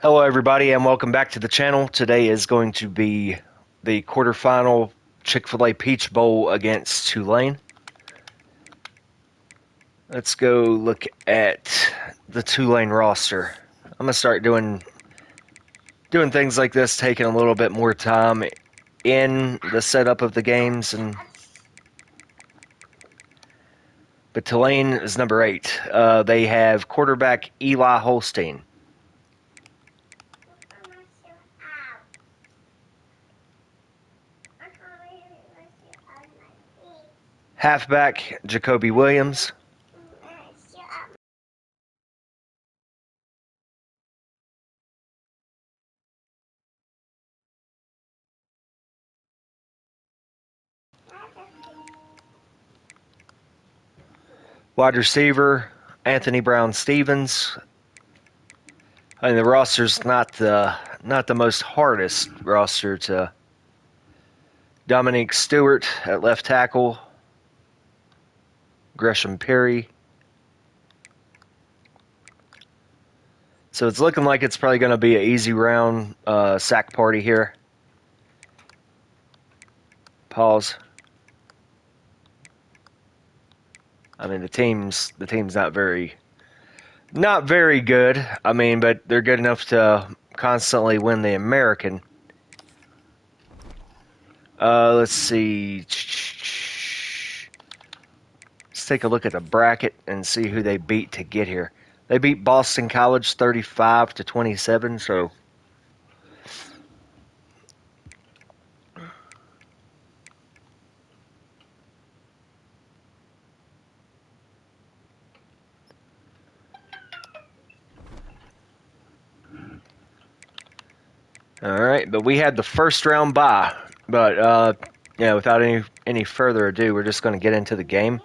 Hello everybody and welcome back to the channel. Today is going to be the quarterfinal Chick-fil-A Peach Bowl against Tulane. Let's go look at the Tulane roster. I'm going to start doing things like this, taking a little bit more time in the setup of the games. But Tulane is number 8. They have quarterback Eli Holstein. Halfback Jacoby Williams. Wide receiver Anthony Brown Stevens. I mean, the roster's not the most hardest roster to. Dominique Stewart at left tackle. Gresham Perry. So it's looking like it's probably going to be an easy round sack party here. Pause. I mean, the team's not very good. I mean, but they're good enough to constantly win the American. Let's see. Let's take a look at the bracket and see who they beat to get here. They beat Boston College 35-27, so all right, but we had the first round bye. But yeah, without any further ado, we're just going to get into the game.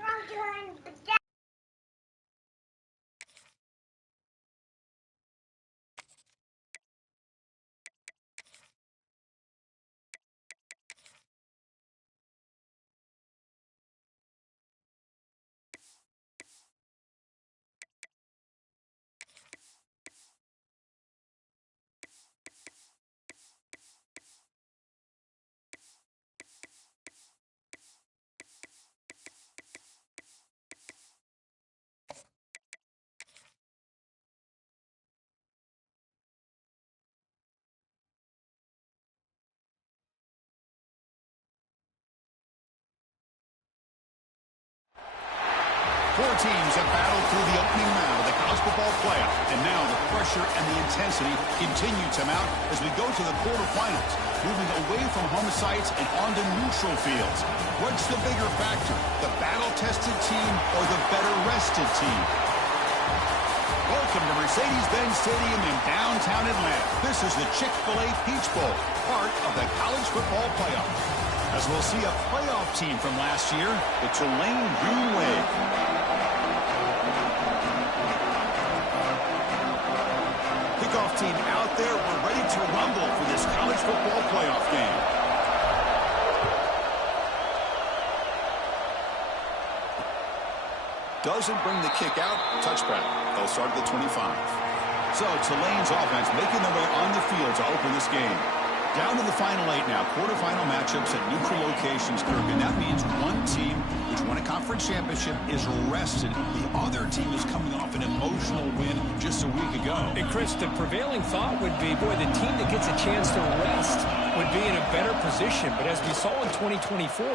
Four teams have battled through the opening round of the college football playoff, and now the pressure and the intensity continue to mount as we go to the quarterfinals, moving away from home sites and onto neutral fields. What's the bigger factor, the battle-tested team or the better-rested team? Welcome to Mercedes-Benz Stadium in downtown Atlanta. This is the Chick-fil-A Peach Bowl, part of the college football playoff. As we'll see a playoff team from last year, the Tulane Green Wave. Kickoff team out there. We're ready to rumble for this college football playoff game. Doesn't bring the kick out. Touchback. They'll start at the 25. So Tulane's offense making their way on the field to open this game. Down to the final 8 now. Quarterfinal matchups at neutral locations, Kirk. And that means one team, which won a conference championship, is rested. The other team is coming off an emotional win just a week ago. And Chris, the prevailing thought would be, boy, the team that gets a chance to rest would be in a better position. But as we saw in 2024,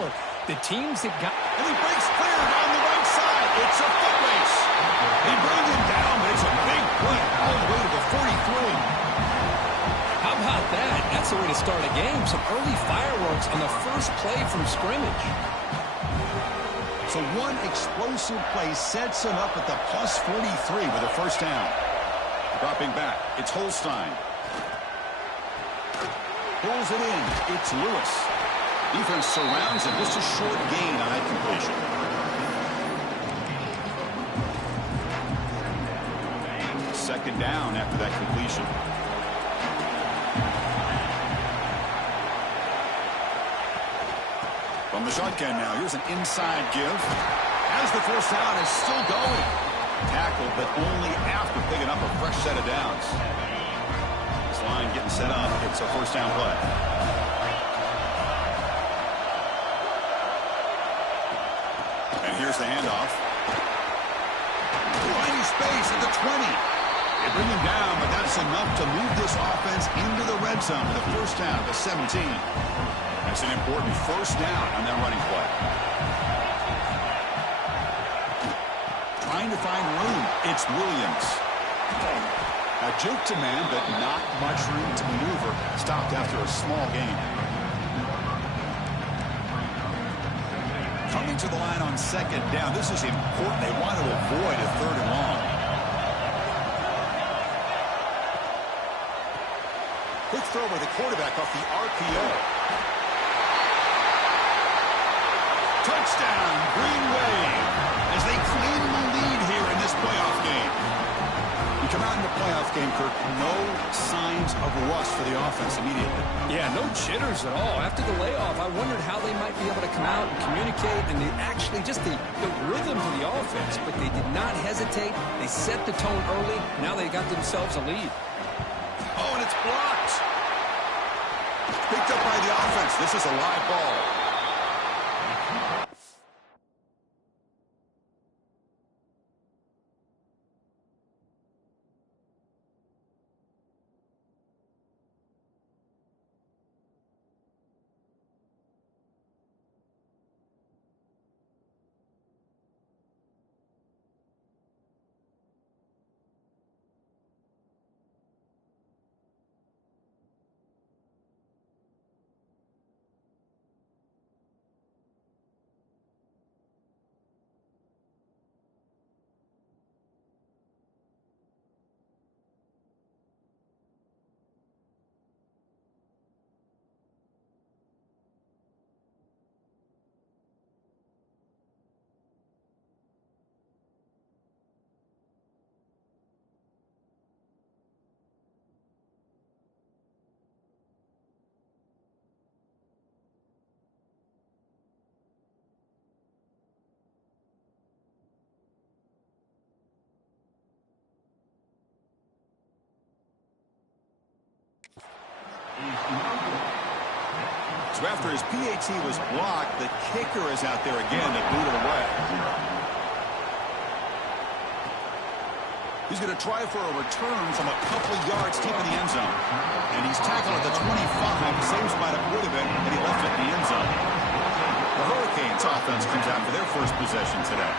the teams that got... And he breaks clear down the right side. It's a foot race. They bring him down, but it's a big play all the way to the 43. How about that? That's the way to start a game. Some early fireworks on the first play from scrimmage. So one explosive play sets him up at the plus 43 with a first down. Dropping back, it's Holstein. Pulls it in. It's Lewis. Defense surrounds him. Just a short gain on that completion. Second down after that completion. From the shotgun now, here's an inside give. As the first down is still going. Tackled, but only after picking up a fresh set of downs. and getting set up. It's a first down play. And here's the handoff. Finding space at the 20. They bring him down, but that's enough to move this offense into the red zone with a first down to 17. That's an important first down on that running play. Trying to find room. It's Williams. A juke to man, but not much room to maneuver. Stopped after a small gain. Coming to the line on second down. This is important. They want to avoid a third and long. Quick throw by the quarterback off the RPO. Touchdown, Green Wave, as they claim the lead here in this playoff game. You come out in the playoff game, Kirk, no signs of rust for the offense immediately. Yeah, no jitters at all. After the layoff, I wondered how they might be able to come out and communicate, and they actually just the rhythm to the offense, but they did not hesitate. They set the tone early. Now they got themselves a lead. Oh, and it's blocked. Picked up by the offense. This is a live ball. So after his PAT was blocked, the kicker is out there again to boot it away. He's going to try for a return from a couple of yards deep in the end zone. And he's tackled at the 25, the same spot it would have been, and he left it in the end zone. The Hurricanes offense comes out for their first possession today.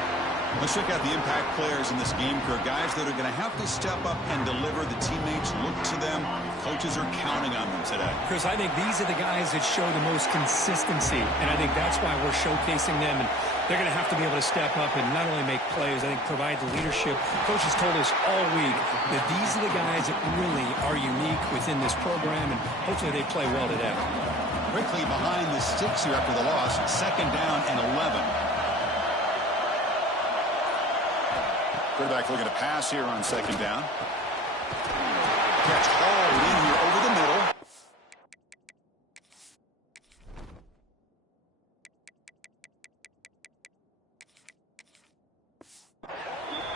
Let's check out the impact players in this game, Kirk. Guys that are going to have to step up and deliver. The teammates look to them. Coaches are counting on them today. Chris, I think these are the guys that show the most consistency, and I think that's why we're showcasing them. And they're going to have to be able to step up and not only make plays, I think provide the leadership. Coaches told us all week that these are the guys that really are unique within this program, and hopefully they play well today. Quickly behind the sticks here after the loss. Second down and 11. Quarterback looking to pass here on second down. Catch hauled in here over the middle.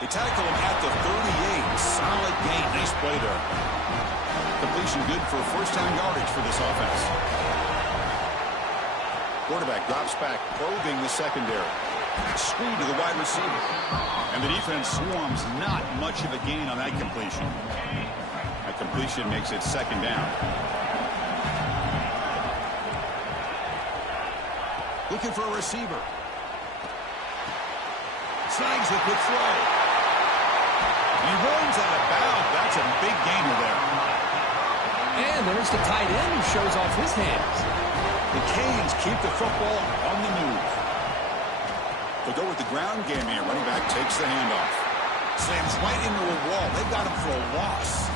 They tackle him at the 38. Solid gain. Nice play there. Completion good for first down yardage for this offense. Quarterback drops back, probing the secondary. Screen to the wide receiver. And the defense swarms. Not much of a gain on that completion. That completion makes it second down. Looking for a receiver. Snags a quick throw. He runs out of bounds. That's a big gainer there. And there's the tight end who shows off his hands. The Canes keep the football on the move. They'll go with the ground game here. Running back takes the handoff. Slams right into a wall. They've got him for a loss.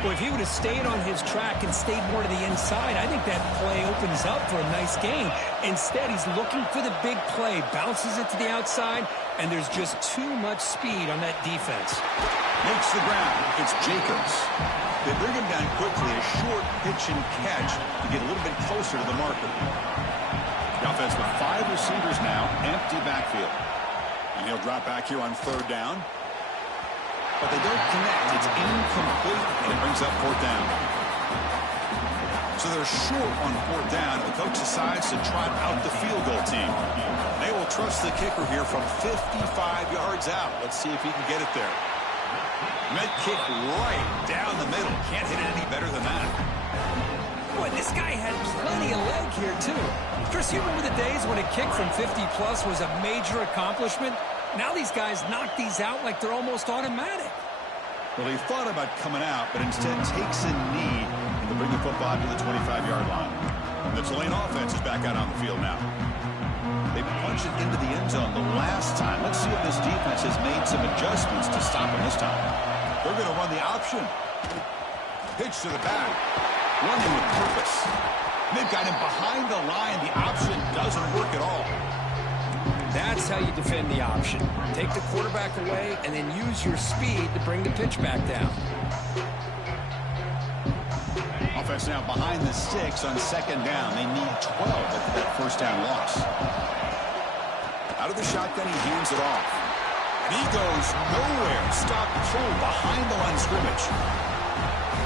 Well, if he would have stayed on his track and stayed more to the inside, I think that play opens up for a nice gain. Instead, he's looking for the big play, bounces it to the outside, and there's just too much speed on that defense. Makes the ground. It's Jacobs. They bring him down quickly, a short pitch and catch to get a little bit closer to the marker. The offense with 5 receivers now, empty backfield. And he'll drop back here on third down. but they don't connect. It's incomplete, and it brings up fourth down. So they're short on fourth down, and the coach decides to trot out the field goal team. They will trust the kicker here from 55 yards out. Let's see if he can get it there. Med kick right down the middle. Can't hit it any better than that. Boy, this guy had plenty of leg here, too. Chris, you remember the days when a kick from 50-plus was a major accomplishment? Now these guys knock these out like they're almost automatic. Well, he thought about coming out, but instead takes a knee to bring the football to the 25-yard line. And the Tulane offense is back out on the field now. They punched it into the end zone the last time. Let's see if this defense has made some adjustments to stop him this time. They're going to run the option. Pitch to the back. Running with purpose. They've got him behind the line. The option doesn't work at all. That's how you defend the option. Take the quarterback away and then use your speed to bring the pitch back down. Offense now behind the 6 on second down. They need 12 after that first down loss. Out of the shotgun, he hands it off. And he goes nowhere. Stop cold behind the line of scrimmage.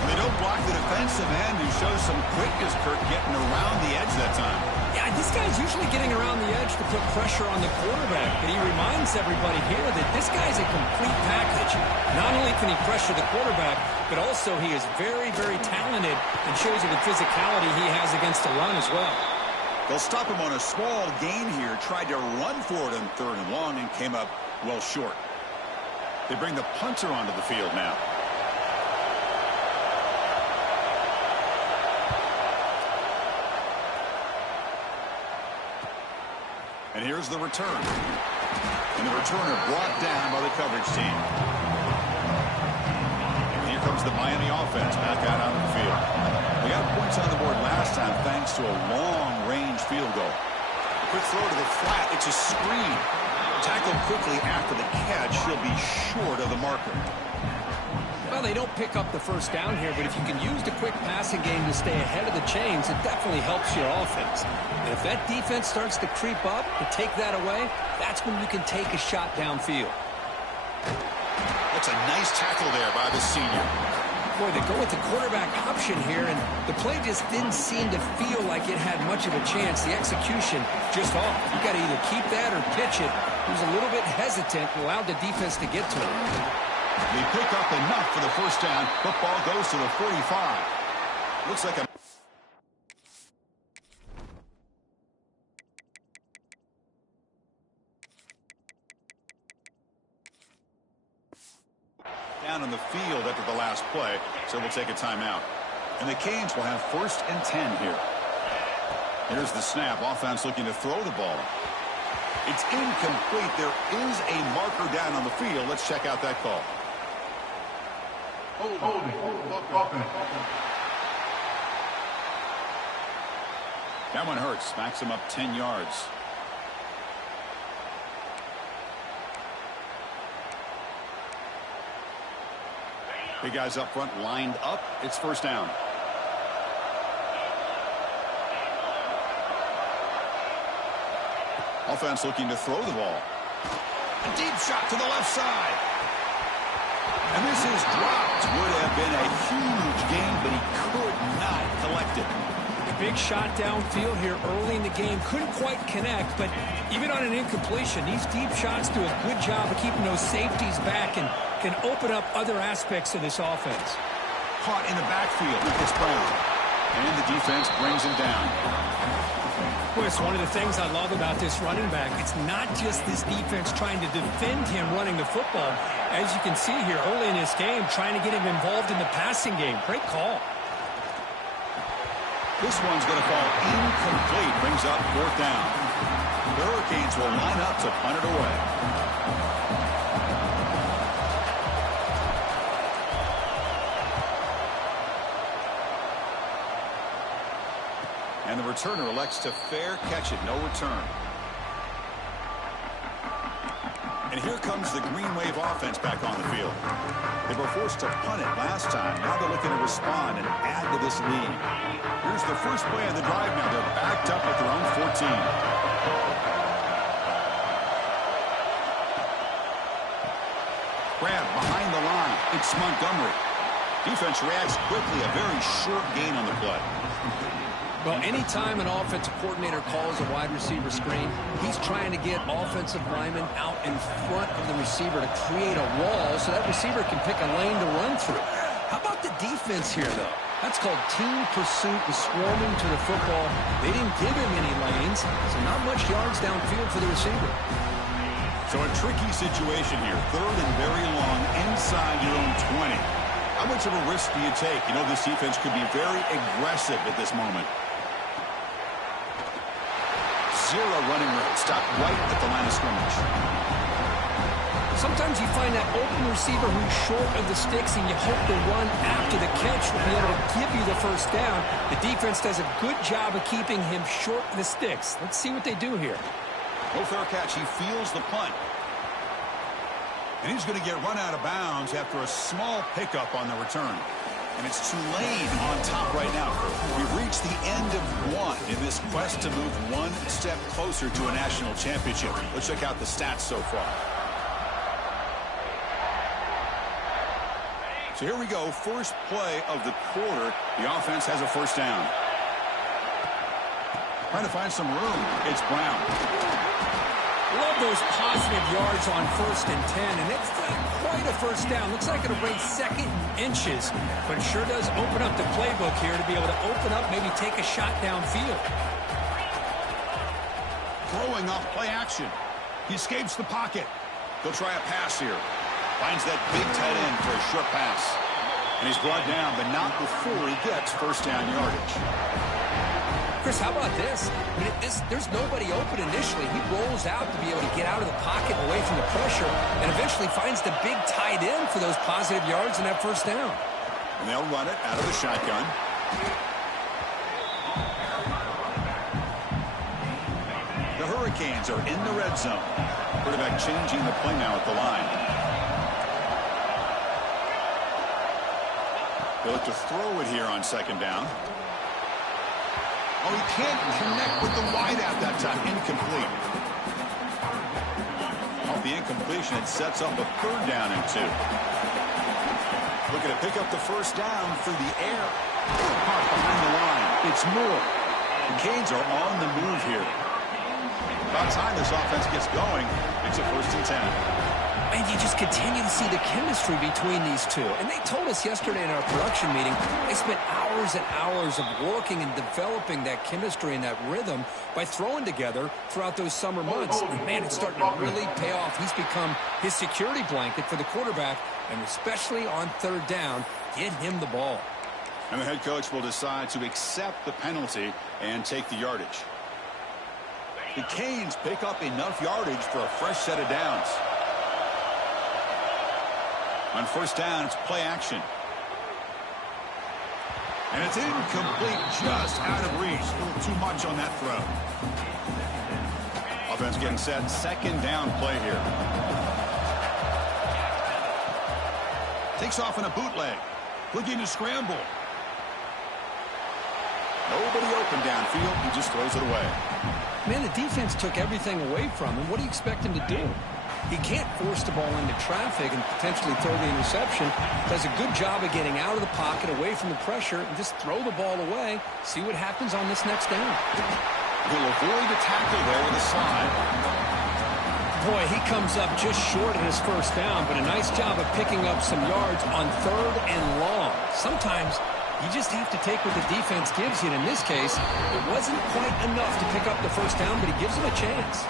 And they don't block the defensive end, who shows some quickness, Kirk, getting around the edge that time. Yeah, this guy's usually getting around the edge to put pressure on the quarterback, but he reminds everybody here that this guy's a complete package. Not only can he pressure the quarterback, but also he is very, very talented and shows you the physicality he has against the run as well. They'll stop him on a small gain here, tried to run for it on third and long and came up well short. They bring the punter onto the field now. And here's the return. And the returner brought down by the coverage team. And here comes the Miami offense back out on the field. They got points on the board last time thanks to a long-range field goal. A quick throw to the flat. It's a screen. Tackled quickly after the catch. He'll be short of the marker. Well, they don't pick up the first down here, but if you can use the quick passing game to stay ahead of the chains, it definitely helps your offense. And if that defense starts to creep up and take that away, that's when you can take a shot downfield. That's a nice tackle there by the senior. Boy, they go with the quarterback option here, and the play just didn't seem to feel like it had much of a chance. The execution just off. You got to either keep that or pitch it. He was a little bit hesitant and allowed the defense to get to him. They pick up enough for the first down. Football goes to the 45. Looks like a... down on the field after the last play, so we'll take a timeout. And the Canes will have 1st and 10 here. Here's the snap. Offense looking to throw the ball. It's incomplete. There is a marker down on the field. Let's check out that call. That one hurts. Smacks him up 10 yards. Big guys up front lined up. It's first down. Offense looking to throw the ball. A deep shot to the left side. And this is dropped. Would have been a huge gain, but he could not collect it. Big shot downfield here early in the game. Couldn't quite connect, but even on an incompletion, these deep shots do a good job of keeping those safeties back and can open up other aspects of this offense. Caught in the backfield. It's Brown. And the defense brings him down. Well, it's one of the things I love about this running back. It's not just this defense trying to defend him running the football. As you can see here early in this game, trying to get him involved in the passing game. Great call. This one's going to fall incomplete. Brings up fourth down. The Hurricanes will line up to punt it away. And the returner elects to fair catch it. No return. And here comes the Green Wave offense back on the field. They were forced to punt it last time. Now they're looking to respond and add to this lead. Here's the first play of the drive now. They're backed up at their own 14. Grab behind the line. It's Montgomery. Defense reacts quickly. A very short gain on the play. Well, anytime an offensive coordinator calls a wide receiver screen, he's trying to get offensive linemen out in front of the receiver to create a wall so that receiver can pick a lane to run through. How about the defense here, though? That's called team pursuit and swarming to the football. They didn't give him any lanes, so not much yards downfield for the receiver. So a tricky situation here. 3rd and very long inside your own 20. How much of a risk do you take? You know, this defense could be very aggressive at this moment. Zero running room. Stopped right at the line of scrimmage. Sometimes you find that open receiver who's short of the sticks, and you hope the run after the catch will be able to give you the first down. The defense does a good job of keeping him short of the sticks. Let's see what they do here. No fair catch. He feels the punt. And he's going to get run out of bounds after a small pickup on the return. And it's Tulane on top right now. We've reached the end of one in this quest to move one step closer to a national championship. Let's check out the stats so far. So here we go. First play of the quarter. The offense has a first down. Trying to find some room. It's Brown. Love those positive yards on 1st and 10, and it's not quite a first down. Looks like it'll bring 2nd in inches, but it sure does open up the playbook here to be able to open up, maybe take a shot downfield. Throwing off play action. He escapes the pocket. He'll try a pass here. Finds that big tight end for a short pass. And he's brought down, but not before he gets first down yardage. Chris, how about this? I mean, there's nobody open initially. He rolls out to be able to get out of the pocket away from the pressure and eventually finds the big tight end for those positive yards and that first down. And they'll run it out of the shotgun. The Hurricanes are in the red zone. Quarterback changing the play now at the line. They'll look to throw it here on 2nd down. Oh, he can't connect with the wideout that time. Incomplete. Off the incompletion, it sets up a 3rd down and 2. Looking to pick up the first down through the air. Caught behind the line. It's Moore. The Canes are on the move here. About time this offense gets going. It's a 1st and 10. And you just continue to see the chemistry between these two. And they told us yesterday in our production meeting, they spent hours and hours of working and developing that chemistry and that rhythm by throwing together throughout those summer months. And man, it's starting to really pay off. He's become his security blanket for the quarterback, and especially on 3rd down, get him the ball. And the head coach will decide to accept the penalty and take the yardage. The Canes pick up enough yardage for a fresh set of downs. On 1st down, it's play action. And it's incomplete, just out of reach. A little too much on that throw. Offense getting set. 2nd down play here. Takes off in a bootleg. Looking to scramble. Nobody open downfield. He just throws it away. Man, the defense took everything away from him. What do you expect him to do? He can't force the ball into traffic and potentially throw the interception. Does a good job of getting out of the pocket, away from the pressure, and just throw the ball away. See what happens on this next down. He'll avoid the tackle there with a slide. Boy, he comes up just short of his first down, but a nice job of picking up some yards on 3rd and long. Sometimes you just have to take what the defense gives you. And in this case, it wasn't quite enough to pick up the first down, but he gives him a chance.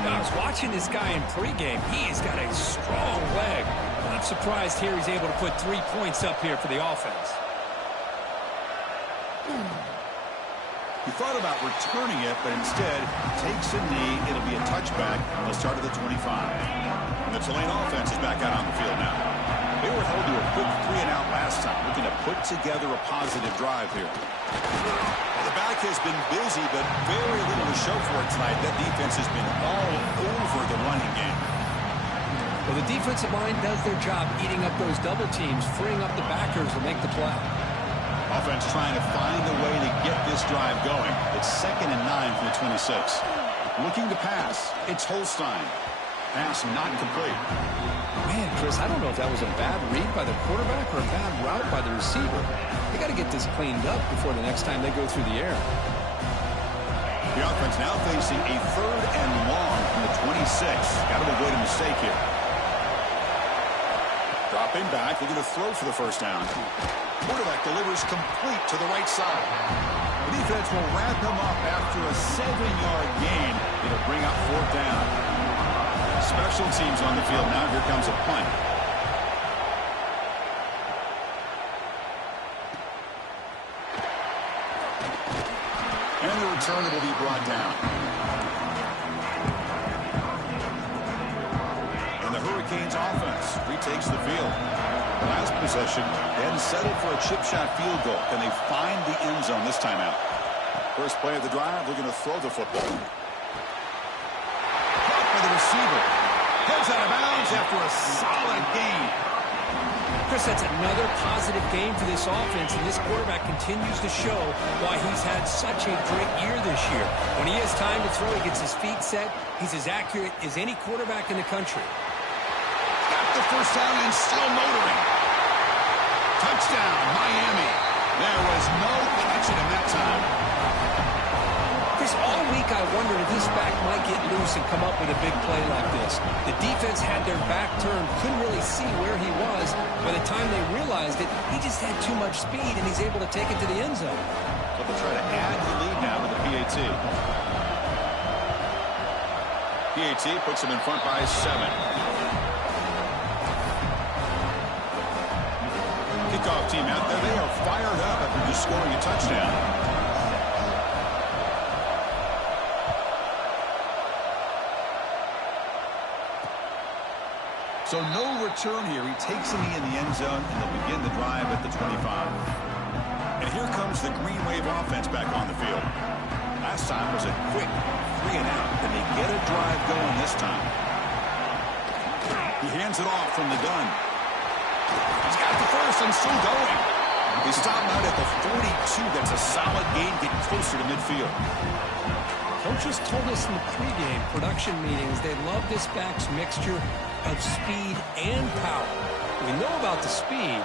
I was watching this guy in pregame. He has got a strong leg. I'm surprised here he's able to put 3 points up here for the offense. He thought about returning it, but instead takes a knee. It'll be a touchback. They'll start at the 25. And the Tulane offense is back out on the field now. They were held to a quick 3-and-out last time, looking to put together a positive drive here. The back has been busy, but very little to show for it tonight. That defense has been all over the running game. Well, the defensive line does their job eating up those double teams, freeing up the backers to make the play. Offense trying to find a way to get this drive going. It's 2nd and 9 from the 26. Looking to pass, it's Holstein. Pass not complete. Man, Chris, I don't know if that was a bad read by the quarterback or a bad route by the receiver. They got to get this cleaned up before the next time they go through the air. The offense now facing a 3rd and long from the 26. Got to avoid a mistake here. Dropping back, looking to throw for the first down. Quarterback delivers complete to the right side. The defense will wrap him up after a 7-yard gain. It'll bring up 4th down. Special teams on the field now. Here comes a punt. And the return will be brought down. And the Hurricanes offense retakes the field. Last possession, and settled for a chip shot field goal. Can they find the end zone this time out? First play of the drive, looking to throw the football. Caught by the receiver. Heads out of bounds after a solid gain. Chris, that's another positive game for this offense, and this quarterback continues to show why he's had such a great year this year. When he has time to throw, he gets his feet set. He's as accurate as any quarterback in the country. Got the first down and still motoring. Touchdown, Miami. There was no connection in that time. Chris, all week I wondered if this back might get loose and come up with a big play like this. The defense had their back turned, couldn't really see where he was. By the time they realized it, he just had too much speed, and he's able to take it to the end zone. So they'll try to add the lead now with the PAT. PAT puts them in front by 7. Kickoff team out there. They are fired up after just scoring a touchdown. So no return here. He takes it in the end zone, and they'll begin the drive at the 25. And here comes the Green Wave offense back on the field. Last time was a quick 3 and out. Can they get a drive going this time? He hands it off from the gun. He's got the first and still going. He's stopped out at the 42. That's a solid gain, getting closer to midfield. Coaches told us in the pregame production meetings they love this back's mixture of speed and power. We know about the speed,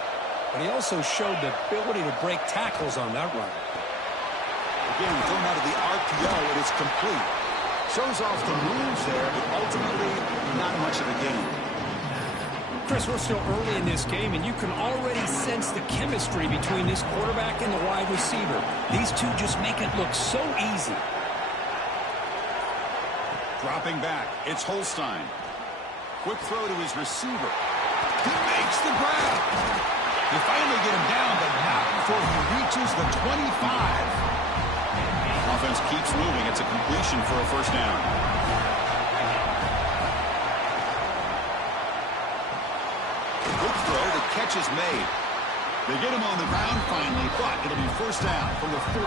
but he also showed the ability to break tackles on that run. Again, thrown out of the RPO, it is complete. Shows off the moves there, but ultimately not much of a gain. Chris, we're still early in this game, and you can already sense the chemistry between this quarterback and the wide receiver. These two just make it look so easy. Dropping back, it's Holstein. Quick throw to his receiver. He makes the grab. They finally get him down, but not before he reaches the 25. Offense keeps moving. It's a completion for a first down. Quick throw, the catch is made. They get him on the ground finally, but it'll be first down from the 14.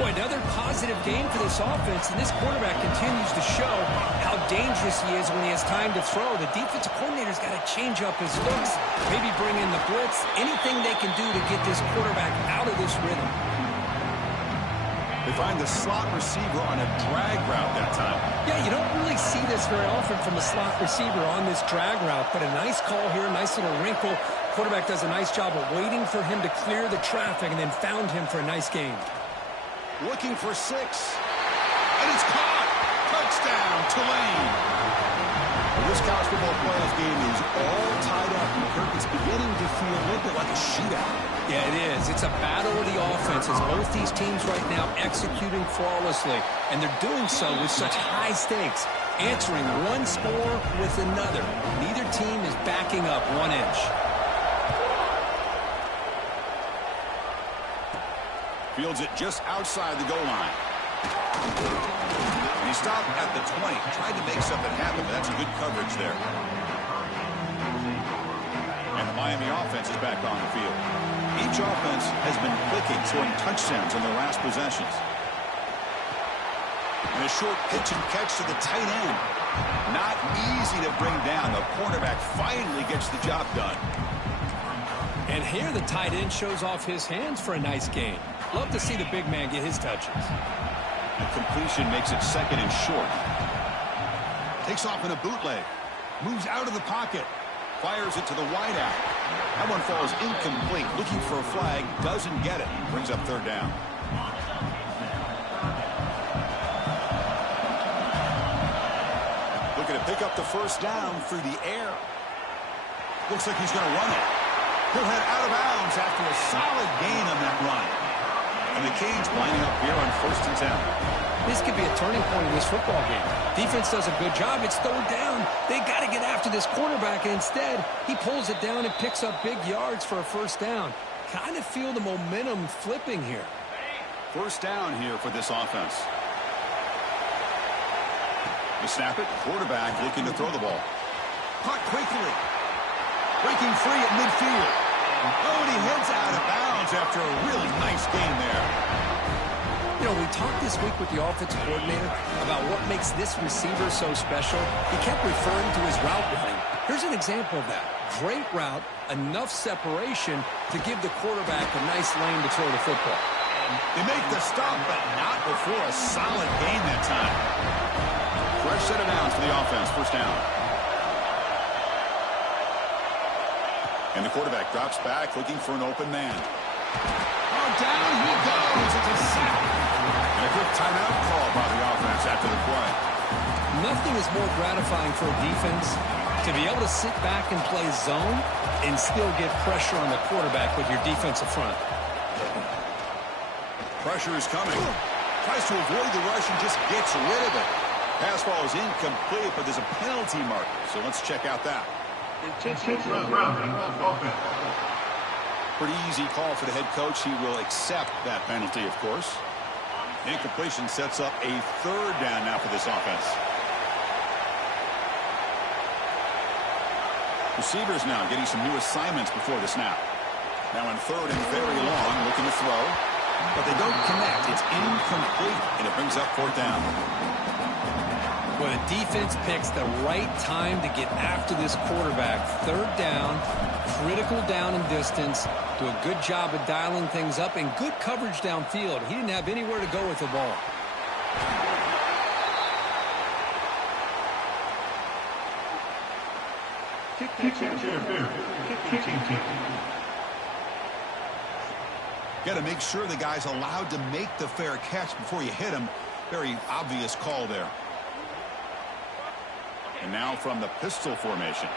Boy, another positive game for this offense, and this quarterback continues to show how dangerous he is when he has time to throw. The defensive coordinator's got to change up his looks, maybe bring in the blitz, anything they can do to get this quarterback out of this rhythm. They find the slot receiver on a drag route that time. Yeah, you don't really see this very often from a slot receiver on this drag route, but a nice call here, nice little wrinkle. Quarterback does a nice job of waiting for him to clear the traffic and then found him for a nice gain. Looking for 6. And it's caught. Touchdown, Tulane. Well, this college football playoff game is all tied up. Kirk, it's beginning to feel a little bit like a shootout. Yeah, it is. It's a battle of the offenses. Both these teams right now executing flawlessly, and they're doing so with such high stakes, answering one score with another. Neither team is backing up 1 inch. Fields it just outside the goal line. And he stopped at the 20. Tried to make something happen, but that's good coverage there. And the Miami offense is back on the field. Each offense has been clicking, scoring touchdowns on their last possessions. And a short pitch and catch to the tight end. Not easy to bring down. The cornerback finally gets the job done. And here the tight end shows off his hands for a nice gain. Love to see the big man get his touches. The completion makes it 2nd and short. Takes off in a bootleg. Moves out of the pocket. Fires it to the wideout. That one falls incomplete. Looking for a flag. Doesn't get it. Brings up third down. Looking to pick up the first down through the air. Looks like he's going to run it. He'll head out of bounds after a solid gain on that run. And the Canes lining up here on 1st and 10. This could be a turning point in this football game. Defense does a good job. It's third down. They got to get after this quarterback, and instead, he pulls it down and picks up big yards for a first down. Kind of feel the momentum flipping here. First down here for this offense. To snap it, quarterback looking to throw the ball. Caught quickly. Breaking free at midfield. Oh, and he heads out of bounds after a really nice gain there. You know, we talked this week with the offensive coordinator about what makes this receiver so special. He kept referring to his route running. Here's an example of that. Great route, enough separation to give the quarterback a nice lane to throw the football. They make the stop, but not before a solid gain that time. Fresh set of downs for the offense. First down. And the quarterback drops back, looking for an open man. Oh, down he goes. It's a sack. And a quick timeout call by the offense after the play. Nothing is more gratifying for a defense to be able to sit back and play zone and still get pressure on the quarterback with your defensive front. Pressure is coming. Tries to avoid the rush and just gets rid of it. Pass ball is incomplete, but there's a penalty marker. So let's check out that. Pretty easy call for the head coach. He will accept that penalty, of course. Incompletion sets up a third down now for this offense. Receivers now getting some new assignments before the snap. Now on third and very long, looking to throw. But they don't connect. It's incomplete, and it brings up fourth down. But a defense picks the right time to get after this quarterback. Third down, critical down and distance. Do a good job of dialing things up and good coverage downfield. He didn't have anywhere to go with the ball. Got to make sure the guy's allowed to make the fair catch before you hit him. Very obvious call there. And now from the pistol formation.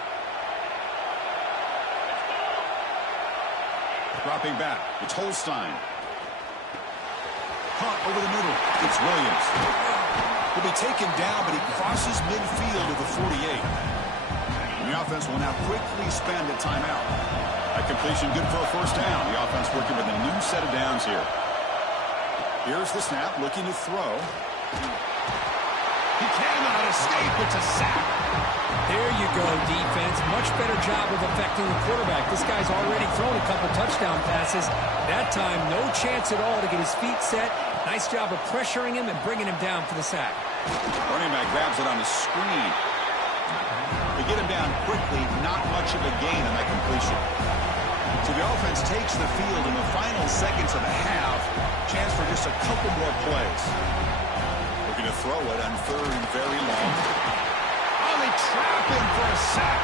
Dropping back. It's Holstein. Caught over the middle. It's Williams. He'll be taken down, but he crosses midfield of the 48. And the offense will now quickly spend a timeout. That completion good for a first down. The offense working with a new set of downs here. Here's the snap, looking to throw. He cannot escape. It's a sack. There you go, defense. Much better job of affecting the quarterback. This guy's already thrown a couple touchdown passes. That time, no chance at all to get his feet set. Nice job of pressuring him and bringing him down for the sack. Running back grabs it on the screen. They get him down quickly. Not much of a gain on that completion. So the offense takes the field in the final seconds of the half. Chance for just a couple more plays. Looking to throw it on third and very long. Oh, they trap him for a sack.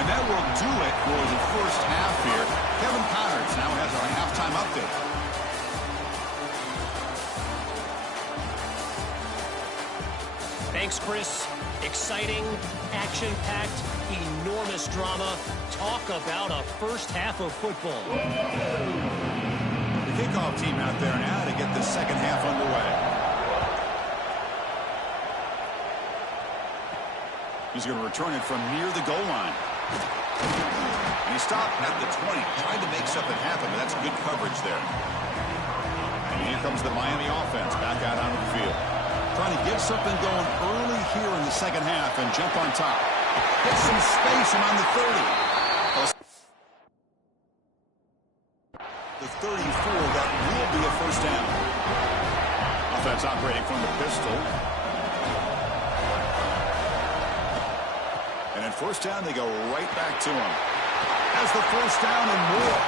And that will do it for the first half here. Kevin Connors now has our halftime update. Thanks, Chris. Exciting, action-packed, enormous drama. Talk about a first half of football. The kickoff team out there now to get the second half underway. He's going to return it from near the goal line. And he stopped at the 20, trying to make something happen, but that's good coverage there. And here comes the Miami offense back out onto the field. Trying to get something going early here in the second half and jump on top. Get some space and on the 30. The 34, that will be a first down. Offense operating from the pistol. And at first down, they go right back to him. Has the first down and more.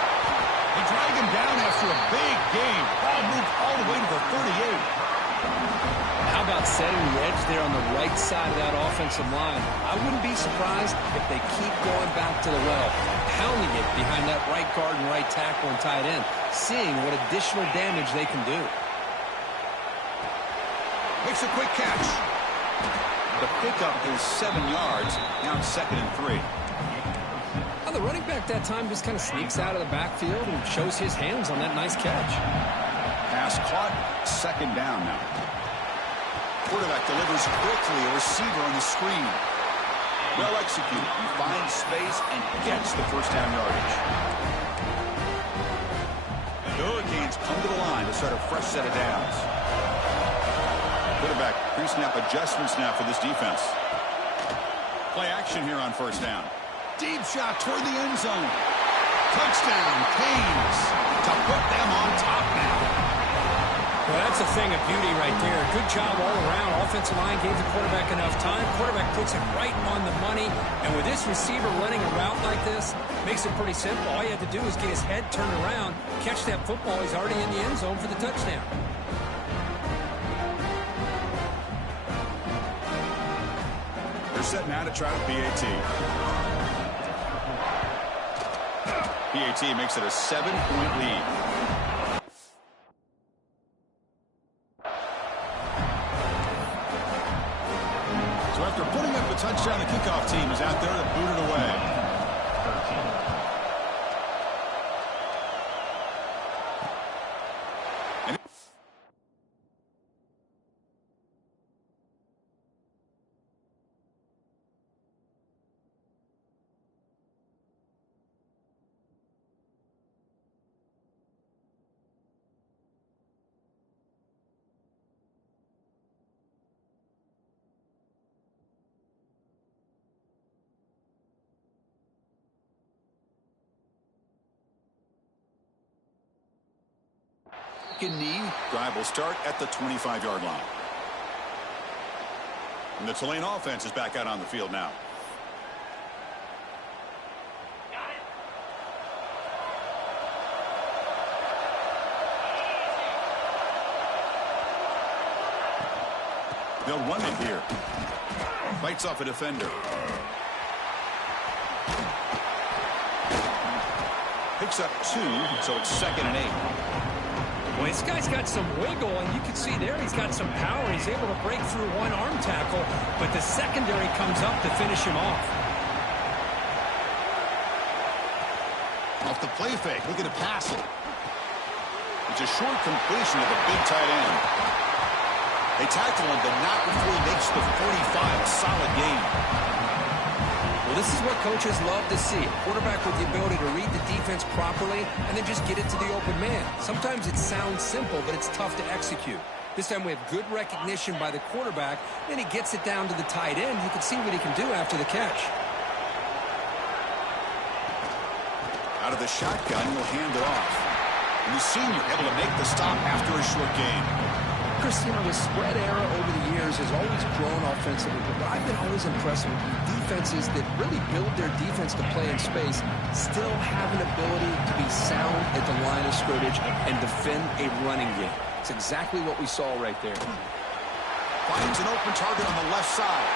They drag him down after a big game. Ball moved all the way to the 38. setting the edge there on the right side of that offensive line. I wouldn't be surprised if they keep going back to the well, pounding it behind that right guard and right tackle and tight end, seeing what additional damage they can do. Makes a quick catch. The pickup is 7 yards. Now it's 2nd and 3. Well, the running back that time just kind of sneaks out of the backfield and shows his hands on that nice catch. Pass caught. 2nd down now. Quarterback delivers quickly. A receiver on the screen. Well executed. He finds space and gets the first down yardage. The Hurricanes come to the line to start a fresh set of downs. Quarterback pre-snap adjustments now for this defense. Play action here on first down. Deep shot toward the end zone. Touchdown, Canes, to put them on top now. Well, that's a thing of beauty right there. Good job all around. Offensive line gave the quarterback enough time. Quarterback puts it right on the money. And with this receiver running a route like this, makes it pretty simple. All you have to do is get his head turned around, catch that football. He's already in the end zone for the touchdown. They're setting out to try the PAT. PAT makes it a 7-point lead. So after putting up a touchdown, the kickoff team is out there to boot it away. Knee drive will start at the 25-yard line. And the Tulane offense is back out on the field now. They'll run it here. Bites off a defender. Picks up 2, so it's 2nd and 8. Well, this guy's got some wiggle, and you can see there he's got some power. He's able to break through one arm tackle, but the secondary comes up to finish him off. Off the play fake, looking to pass it. It's a short completion of the big tight end. They tackle him, but not before he makes the 45. A solid game. Well, this is what coaches love to see. A quarterback with the ability to read the defense properly and then just get it to the open man. Sometimes it sounds simple, but it's tough to execute. This time we have good recognition by the quarterback. Then he gets it down to the tight end. You can see what he can do after the catch. Out of the shotgun, he'll hand it off. And the senior able to make the stop after a short gain. Chris, you know, the spread era over the years has always grown offensively, but I've been always impressed with defenses that really build their defense to play in space, still have an ability to be sound at the line of scrimmage and defend a running game. It's exactly what we saw right there. Finds an open target on the left side,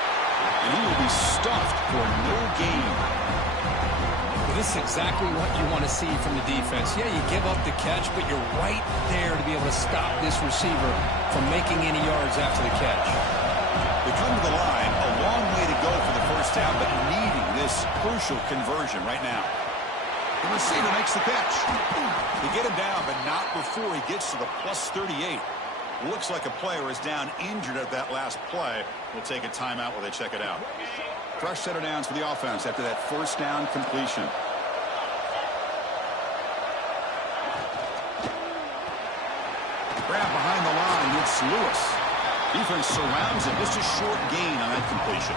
and he will be stuffed for no gain. This is exactly what you want to see from the defense. Yeah, you give up the catch, but you're right there to be able to stop this receiver from making any yards after the catch. They come to the line, a long way to go for the first down, but needing this crucial conversion right now. The receiver makes the catch. They get him down, but not before he gets to the plus 38. Looks like a player is down injured at that last play. We'll take a timeout while they check it out. Fresh set of downs for the offense after that first down completion. Grab behind the line, it's Lewis. Defense surrounds him, just a short gain on that completion.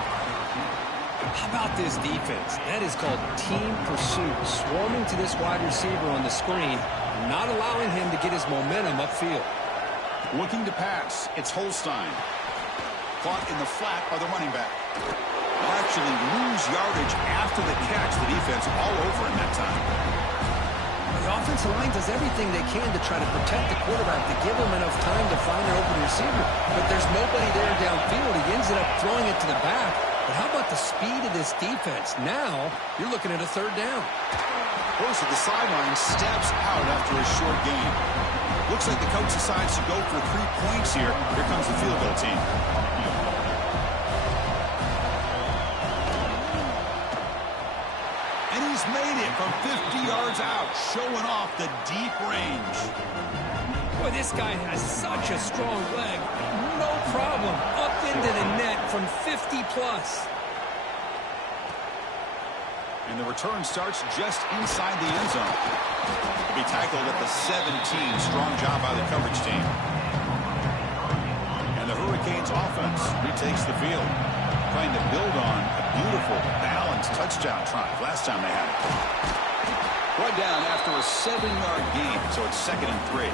How about this defense? That is called team pursuit. Swarming to this wide receiver on the screen, not allowing him to get his momentum upfield. Looking to pass, it's Holstein. Caught in the flat by the running back. Will actually lose yardage after the catch. The defense all over him that time. The offensive line does everything they can to try to protect the quarterback, to give him enough time to find an open receiver. But there's nobody there downfield. He ends up throwing it to the back. But how about the speed of this defense? Now you're looking at a third down. Goes to the sideline, steps out after a short gain. Looks like the coach decides to go for 3 points here. Here comes the field goal team. And he's made it from 50 yards out, showing off the deep range. Boy, this guy has such a strong leg. No problem. Up into the net from 50 plus. And the return starts just inside the end zone. To be tackled at the 17. Strong job by the coverage team. And the Hurricanes offense retakes the field, trying to build on a beautiful, balanced touchdown drive last time they had it. Run down after a 7-yard gain, so it's 2nd and 3.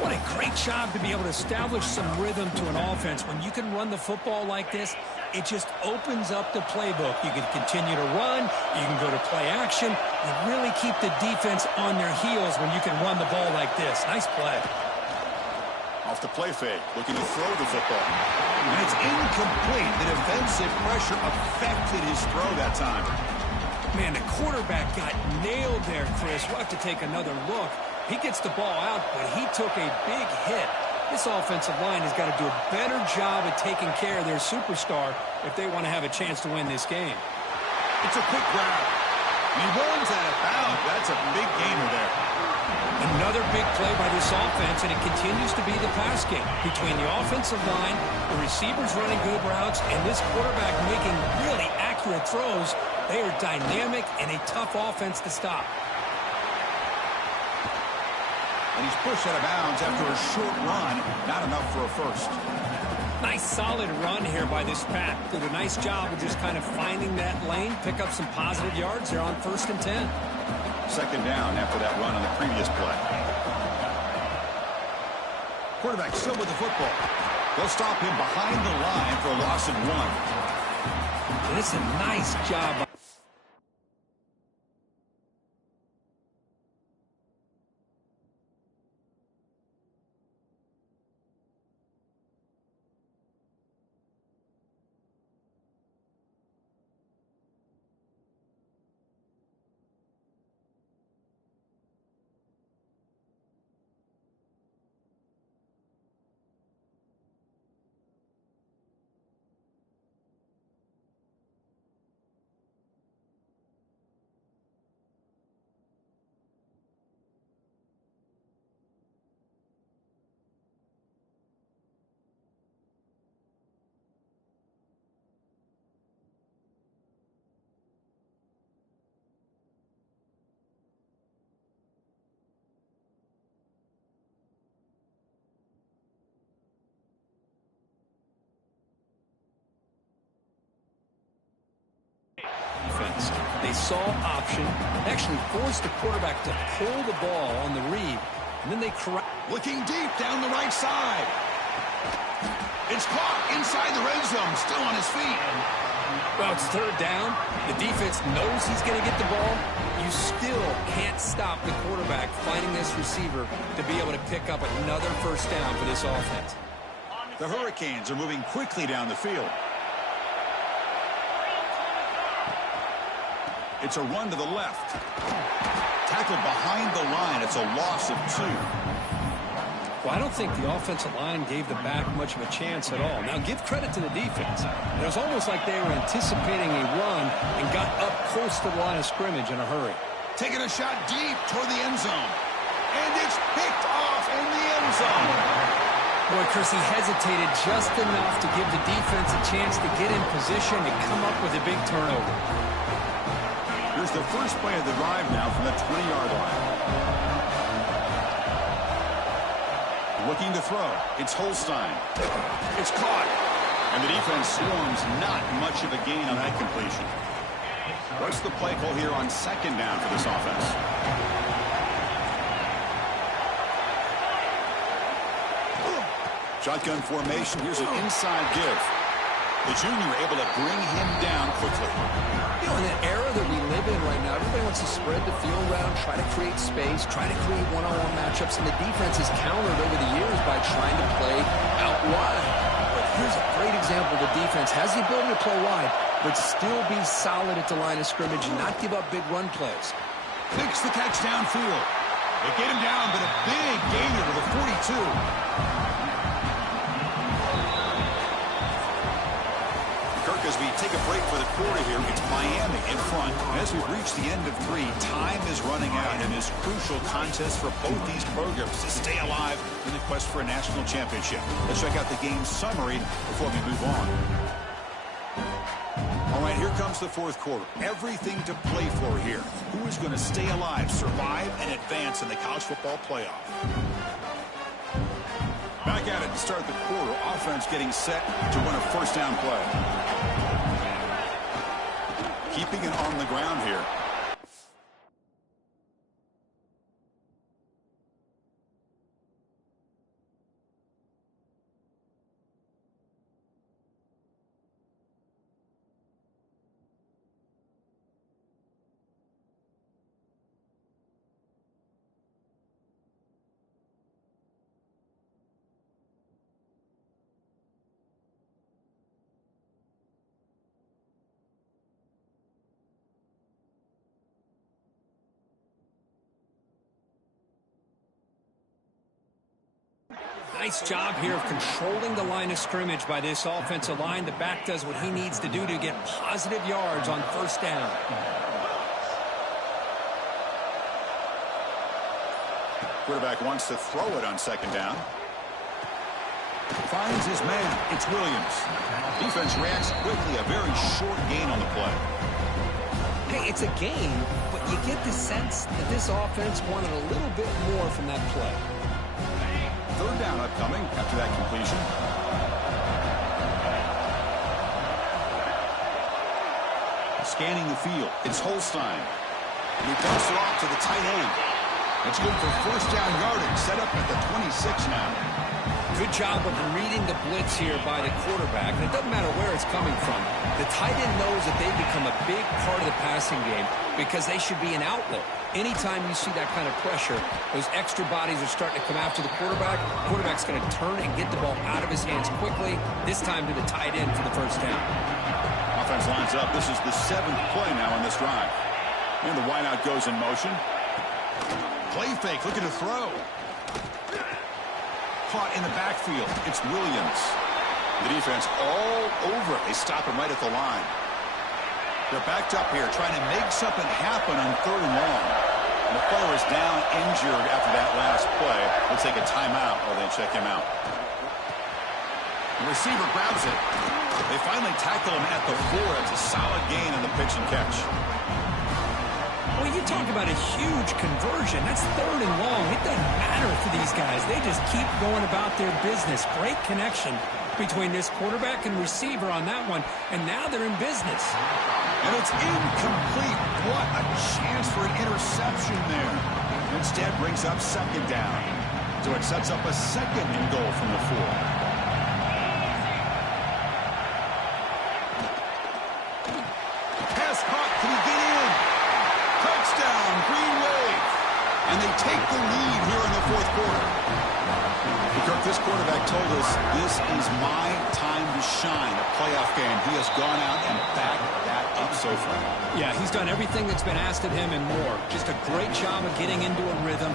What a great job to be able to establish some rhythm to an offense. When you can run the football like this, it just opens up the playbook. You can continue to run. You can go to play action. You really keep the defense on their heels when you can run the ball like this. Nice play. Off the play fake, looking to throw the football. And it's incomplete. The defensive pressure affected his throw that time. Man, the quarterback got nailed there, Chris. We'll have to take another look. He gets the ball out, but he took a big hit. This offensive line has got to do a better job of taking care of their superstar if they want to have a chance to win this game. It's a quick grab. He runs out of bounds. That's a big gainer there. Another big play by this offense, and it continues to be the pass game. Between the offensive line, the receivers running good routes, and this quarterback making really accurate throws, they are dynamic and a tough offense to stop. And he's pushed out of bounds after a short run. Not enough for a first. Nice solid run here by this pack. Did a nice job of just kind of finding that lane, pick up some positive yards there on 1st and 10. 2nd down after that run on the previous play. Quarterback still with the football. They'll stop him behind the line for a loss of 1. And it's a nice job. Defense. They saw option, actually forced the quarterback to pull the ball on the read, and then they correct. Looking deep down the right side. It's caught inside the red zone, still on his feet. Well, it's 3rd down. The defense knows he's going to get the ball. You still can't stop the quarterback finding this receiver to be able to pick up another 1st down for this offense. The Hurricanes are moving quickly down the field. It's a run to the left. Tackled behind the line. It's a loss of 2. Well, I don't think the offensive line gave the back much of a chance at all. Now, give credit to the defense. It was almost like they were anticipating a run and got up close to the line of scrimmage in a hurry. Taking a shot deep toward the end zone. And it's picked off in the end zone. Boy, Chris, he hesitated just enough to give the defense a chance to get in position and come up with a big turnover. Here's the first play of the drive now from the 20-yard line. Looking to throw. It's Holstein. It's caught. And the defense swarms. Not much of a gain on that completion. What's the play call here on 2nd down for this offense? Shotgun formation. Here's an inside give. The junior able to bring him down quickly. You know, in that era that we live in right now, everybody wants to spread the field around, try to create space, try to create one-on-one matchups, and the defense has countered over the years by trying to play out wide. But here's a great example. The defense has the ability to play wide, but still be solid at the line of scrimmage and not give up big run plays. Makes the catch downfield. They get him down, but a big gainer to the 42. As we take a break for the quarter here, it's Miami in front. As we reach the end of 3, time is running out in this crucial contest for both these programs to stay alive in the quest for a national championship. Let's check out the game summary before we move on. All right, here comes the fourth quarter. Everything to play for here. Who is going to stay alive, survive, and advance in the college football playoff? Back at it to start the quarter. Offense getting set to win a first down play. Keeping it on the ground here. Nice job here of controlling the line of scrimmage by this offensive line. The back does what he needs to do to get positive yards on first down. Quarterback wants to throw it on second down. Finds his man. It's Williams. Defense reacts quickly. A very short gain on the play. Hey, it's a gain, but you get the sense that this offense wanted a little bit more from that play. Third down upcoming after that completion. Scanning the field. It's Holstein. And he dumps it off to the tight end. It's good for first down yardage. Set up at the 26 now. Good job of reading the blitz here by the quarterback. And it doesn't matter where it's coming from. The tight end knows that they become a big part of the passing game because they should be an outlet. Anytime you see that kind of pressure, those extra bodies are starting to come after the quarterback. The quarterback's going to turn and get the ball out of his hands quickly, this time to the tight end for the first down. Offense lines up. This is the 7th play now on this drive. And the wideout goes in motion. Play fake, looking to throw. Caught in the backfield. It's Williams. The defense all over it. They stop him right at the line. They're backed up here, trying to make something happen on 3rd and long. And the player is down, injured after that last play. They'll take a timeout while they check him out. The receiver grabs it. They finally tackle him at the 4. It's a solid gain on the pitch and catch. Well, you talk about a huge conversion. That's 3rd and long. It doesn't matter for these guys. They just keep going about their business. Great connection between this quarterback and receiver on that one. And now they're in business. And it's incomplete. What a chance for an interception there. Instead brings up second down. So it sets up a 2nd and goal from the 4. Pass caught. Can he get in? Touchdown, Green Wave. And they take the lead here in the 4th quarter. Kirk, this quarterback told us this is my time to shine. A playoff game. He has gone out and backed that up so far. Yeah, he's done everything that's been asked of him and more. Just a great job of getting into a rhythm.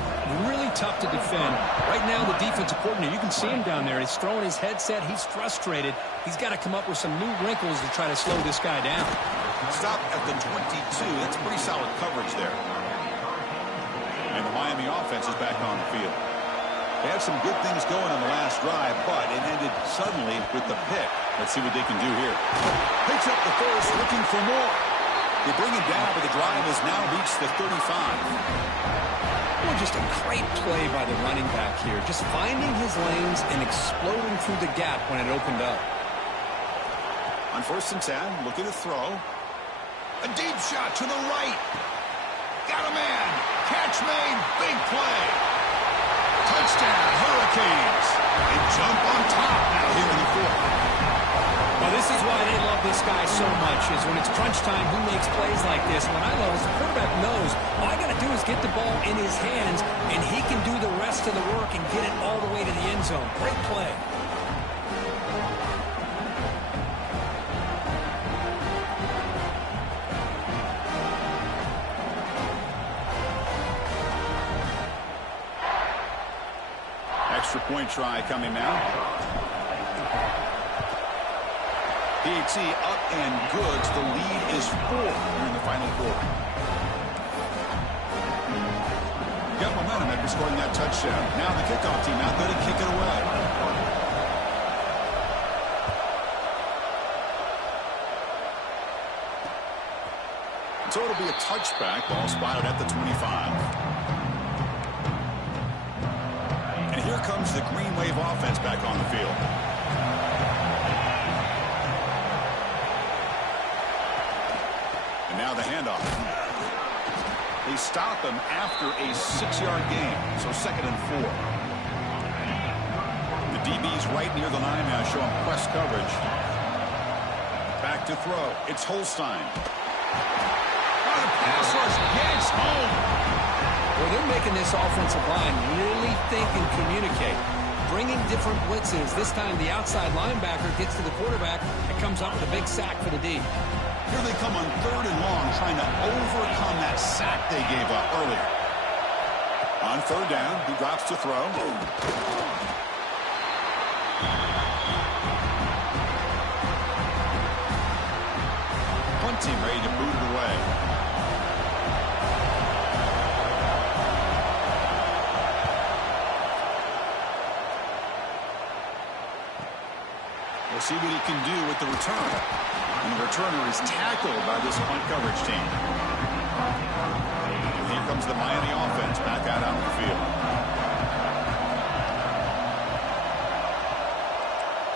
Really tough to defend. Right now, the defensive coordinator, you can see him down there. He's throwing his headset. He's frustrated. He's got to come up with some new wrinkles to try to slow this guy down. Stop at the 22. That's pretty solid coverage there. And the Miami offense is back on the field. They had some good things going on the last drive, but it ended suddenly with the pick. Let's see what they can do here. Picks up the first, looking for more. They bring him down, but the drive has now reached the 35. Well, just a great play by the running back here. Just finding his lanes and exploding through the gap when it opened up. On 1st and 10, looking to throw. A deep shot to the right. Got a man. Catch made. Big play. Touchdown, Hurricanes. They jump on top now here in the 4th. Well, this This is why they love this guy so much, is when it's crunch time, he makes plays like this. And what I love is the quarterback knows all I got to do is get the ball in his hands, and he can do the rest of the work and get it all the way to the end zone. Great play. Extra point try coming now. PAT up and good. The lead is 4 during the final quarter. Got momentum after scoring that touchdown. Now the kickoff team out there to kick it away. So it'll be a touchback. Ball spotted at the 25. And here comes the Green Wave offense back on the field. And now the handoff. They stop him after a 6-yard gain, so 2nd and 4. The DB's right near the line now, showing press coverage. Back to throw. It's Holstein. Oh, the pass rush gets home. Well, they're making this offensive line really think and communicate, bringing different blitzes. This time the outside linebacker gets to the quarterback and comes up with a big sack for the D. Here they come on 3rd and long, trying to overcome that sack they gave up earlier. On 3rd down, he drops to throw. Punt team ready to boot it away. We'll see what he can do with the return. And the returner is tackled by this punt coverage team. And here comes the Miami offense back out on the field.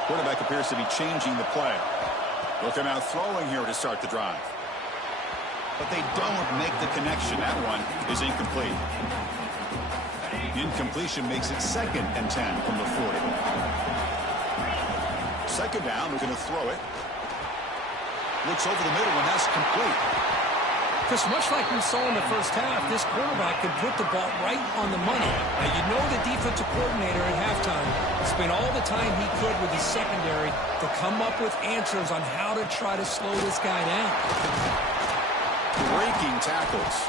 Quarterback appears to be changing the play. They'll come out throwing here to start the drive. But they don't make the connection. That one is incomplete. The incompletion makes it 2nd and 10 from the 40. 2nd down, we're going to throw it. Looks over the middle, and that's complete. Just much like we saw in the first half, this quarterback could put the ball right on the money. Now, you know the defensive coordinator at halftime spent all the time he could with his secondary to come up with answers on how to try to slow this guy down. Breaking tackles.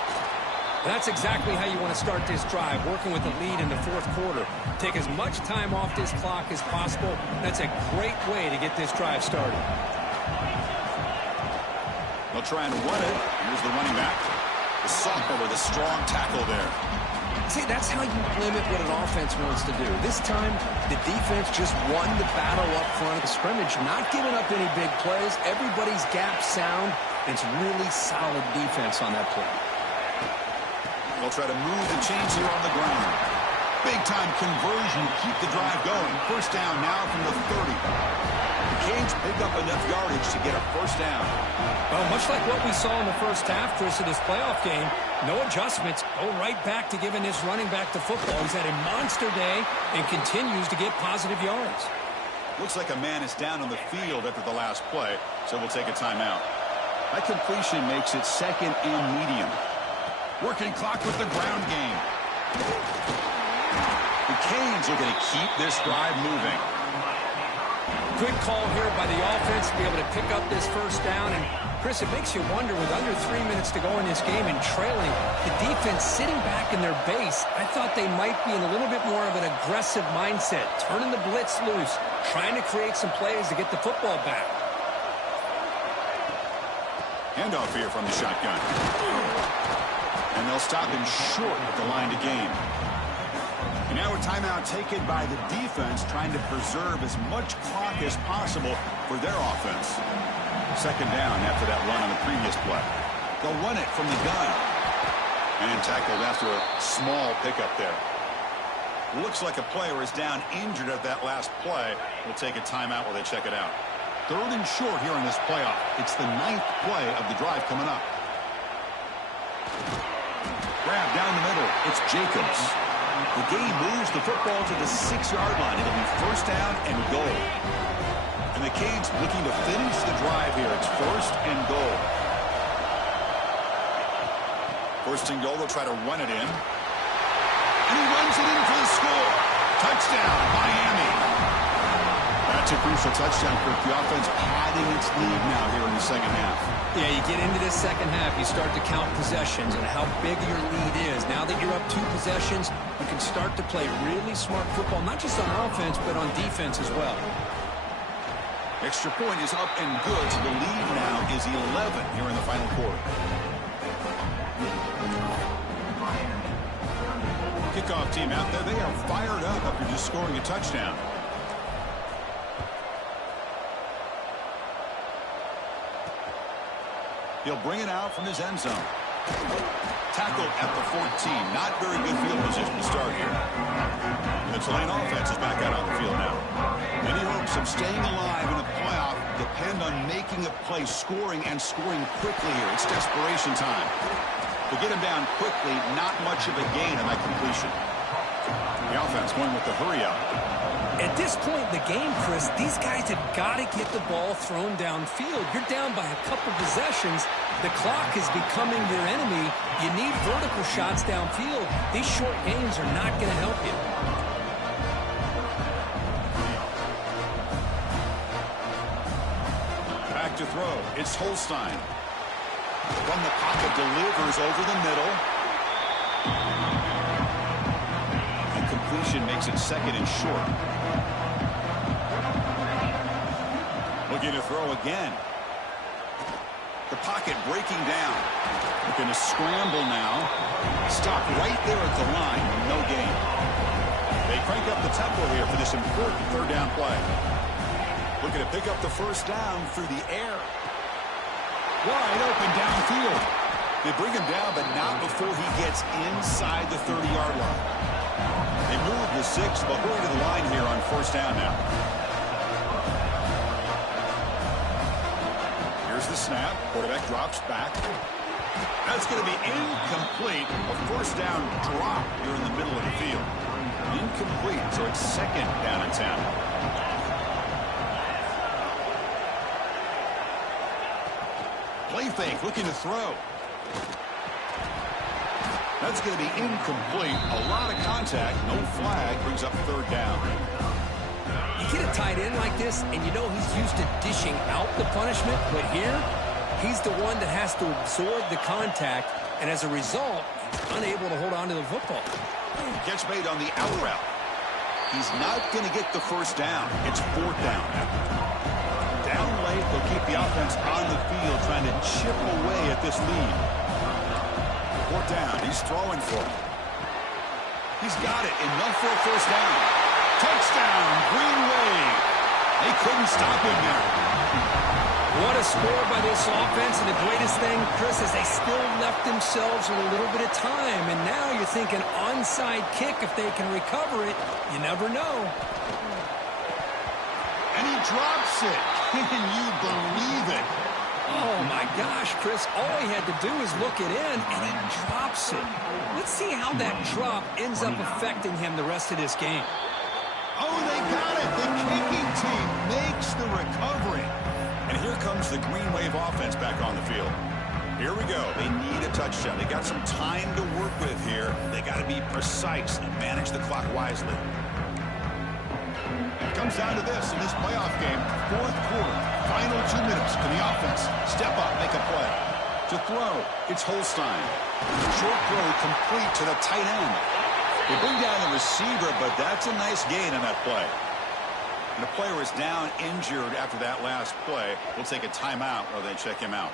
That's exactly how you want to start this drive, working with the lead in the 4th quarter. Take as much time off this clock as possible. That's a great way to get this drive started. They'll try and run it. Here's the running back. The sophomore with a strong tackle there. See, that's how you limit what an offense wants to do. This time, the defense just won the battle up front of the scrimmage, not giving up any big plays. Everybody's gap sound. It's really solid defense on that play. They'll try to move the chains here on the ground. Big-time conversion to keep the drive going. 1st down now from the 30. The Canes pick up enough yardage to get a 1st down. Well, much like what we saw in the first half, Chris, of this playoff game, no adjustments. Go right back to giving this running back the football. He's had a monster day and continues to get positive yards. Looks like a man is down on the field after the last play, so we'll take a timeout. That completion makes it 2nd and medium. Working clock with the ground game. The Canes are going to keep this drive moving. Good call here by the offense to be able to pick up this 1st down. And, Chris, it makes you wonder, with under 3 minutes to go in this game and trailing, the defense sitting back in their base, I thought they might be in a little bit more of an aggressive mindset, turning the blitz loose, trying to create some plays to get the football back. Handoff here from the shotgun. And they'll stop him short at the line to gain. And now a timeout taken by the defense, trying to preserve as much clock as possible for their offense. 2nd down after that run on the previous play. They'll run it from the gun. And tackled after a small pickup there. Looks like a player is down injured at that last play. We'll take a timeout while they check it out. 3rd and short here in this playoff. It's the 9th play of the drive coming up. Grab down the middle. It's Jacobs. The game moves the football to the 6-yard line. It'll be 1st down and goal. And And the Canes looking to finish the drive here. It's 1st and goal. 1st and goal, they'll try to run it in. And he runs it in for the score. Touchdown, Miami. That's a crucial touchdown, Kirk. The offense padding its lead now here in the second half. Yeah, you get into this second half, you start to count possessions and how big your lead is. Now that you're up 2 possessions, you can start to play really smart football, not just on offense, but on defense as well. Extra point is up and good, so the lead now is 11 here in the final quarter. Kickoff team out there, they are fired up after just scoring a touchdown. He'll bring it out from his end zone. Tackled at the 14. Not very good field position to start here. The Tulane offense is back out on the field now. Any hopes of staying alive in the playoff depend on making a play, scoring, and scoring quickly here. It's desperation time. To get him down quickly, not much of a gain on that completion. The offense going with the hurry-up. At this point in the game, Chris, these guys have got to get the ball thrown downfield. You're down by a couple possessions. The clock is becoming your enemy. You need vertical shots downfield. These short games are not going to help you. Back to throw. It's Holstein. From the pocket, delivers over the middle. And completion makes it 2nd and short. Looking to throw again. The pocket breaking down. Looking to scramble now. Stop right there at the line. No gain. They crank up the tempo here for this important 3rd down play. Looking to pick up the 1st down through the air. Wide open downfield. They bring him down, but not before he gets inside the 30-yard line. They move the 6, but we're to the line here on 1st down now. Here's the snap. Quarterback drops back. That's going to be incomplete. A 1st down drop here in the middle of the field. Incomplete, so it's 2nd down and 10. Play fake, looking to throw. That's going to be incomplete. A lot of contact, no flag, brings up 3rd down. You get a tight end like this, and you know he's used to dishing out the punishment, but here, he's the one that has to absorb the contact, and as a result, he's unable to hold on to the football. Catch made on the out route. He's not going to get the 1st down. It's 4th down. Down late, they'll keep the offense on the field, trying to chip away at this lead. 4th down, he's throwing for it. He's got it, enough for a 1st down. Touchdown, Green Wave. They couldn't stop him there. What a score by this offense, and the greatest thing, Chris, is they still left themselves with a little bit of time, and now you're thinking onside kick if they can recover it. You never know. And he drops it. Can you believe it? Oh, my gosh, Chris. All he had to do is look it in, and he drops it. Let's see how that drop ends up affecting him the rest of this game. Oh, they got it. The kicking team makes the recovery. And here comes the Green Wave offense back on the field. Here we go. They need a touchdown. They got some time to work with here. They got to be precise and manage the clock wisely. It comes down to this in this playoff game. 4th quarter, final 2 minutes. Can the offense step up, make a play? To throw, it's Holstein. Short throw complete to the tight end. They bring down the receiver, but that's a nice gain on that play. And the player is down injured after that last play. We'll take a timeout rather than check him out.